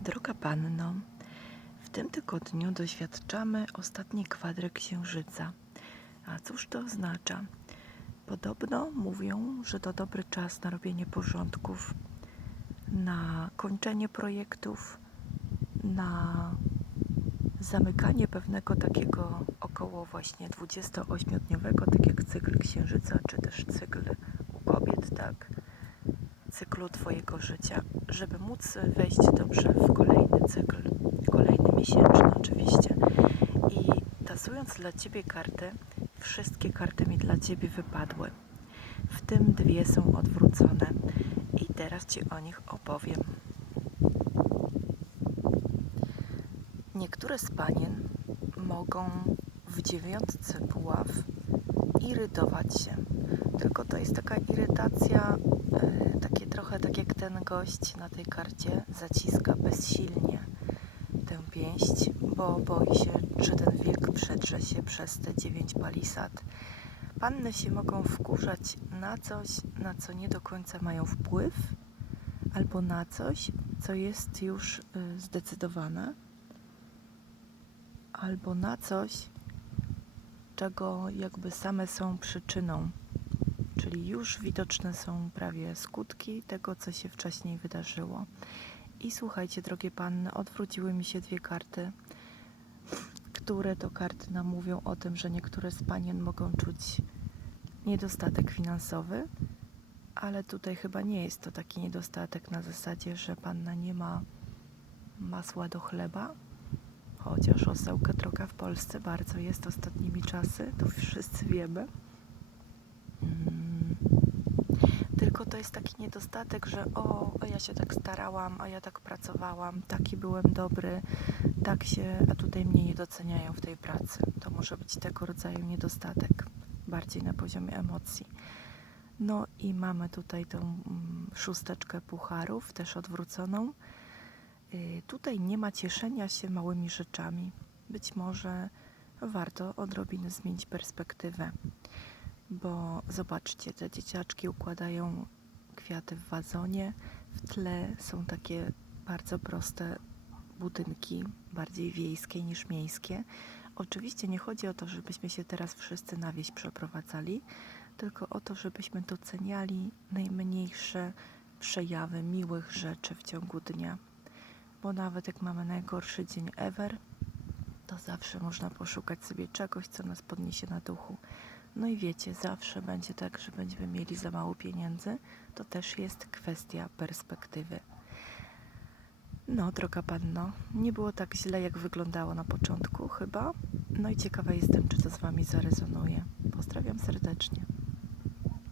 Droga Panno, w tym tygodniu doświadczamy ostatniej kwadry księżyca. A cóż to oznacza? Podobno mówią, że to dobry czas na robienie porządków, na kończenie projektów, na zamykanie pewnego takiego około właśnie 28-dniowego, tak jak cykl księżyca, czy też cykl u kobiet, tak? Cyklu Twojego życia, żeby móc wejść dobrze w kolejny cykl, kolejny miesięczny oczywiście. I tasując dla Ciebie karty, wszystkie karty mi dla Ciebie wypadły. W tym dwie są odwrócone i teraz Ci o nich opowiem. Niektóre z panien mogą w dziewiątce buław irytować się. Tylko to jest taka irytacja, e, takie trochę tak jak ten gość na tej karcie zaciska bezsilnie tę pięść, bo boi się, czy ten wilk przedrze się przez te dziewięć palisad. Panny się mogą wkurzać na coś, na co nie do końca mają wpływ, albo na coś, co jest już y, zdecydowane, albo na coś, czego jakby same są przyczyną. Czyli już widoczne są prawie skutki tego, co się wcześniej wydarzyło. I słuchajcie, drogie panny, odwróciły mi się dwie karty, które to karty nam mówią o tym, że niektóre z panien mogą czuć niedostatek finansowy, ale tutaj chyba nie jest to taki niedostatek na zasadzie, że panna nie ma masła do chleba, chociaż osełka droga w Polsce bardzo jest ostatnimi czasy, to wszyscy wiemy. Mm. Tylko to jest taki niedostatek, że o, ja się tak starałam, a ja tak pracowałam, taki byłem dobry, tak się, a tutaj mnie nie doceniają w tej pracy. To może być tego rodzaju niedostatek, bardziej na poziomie emocji. No i mamy tutaj tą mm, szósteczkę pucharów, też odwróconą. Y, Tutaj nie ma cieszenia się małymi rzeczami. Być może warto odrobinę zmienić perspektywę, bo zobaczcie, te dzieciaczki układają kwiaty w wazonie. W tle są takie bardzo proste budynki, bardziej wiejskie niż miejskie. Oczywiście nie chodzi o to, żebyśmy się teraz wszyscy na wieś przeprowadzali, tylko o to, żebyśmy doceniali najmniejsze przejawy miłych rzeczy w ciągu dnia bo nawet jak mamy najgorszy dzień ever, to zawsze można poszukać sobie czegoś, co nas podniesie na duchu. No i wiecie, zawsze będzie tak, że będziemy mieli za mało pieniędzy, to też jest kwestia perspektywy. No, droga panno, nie było tak źle, jak wyglądało na początku, chyba. No i ciekawa jestem, czy to z Wami zarezonuje. Pozdrawiam serdecznie.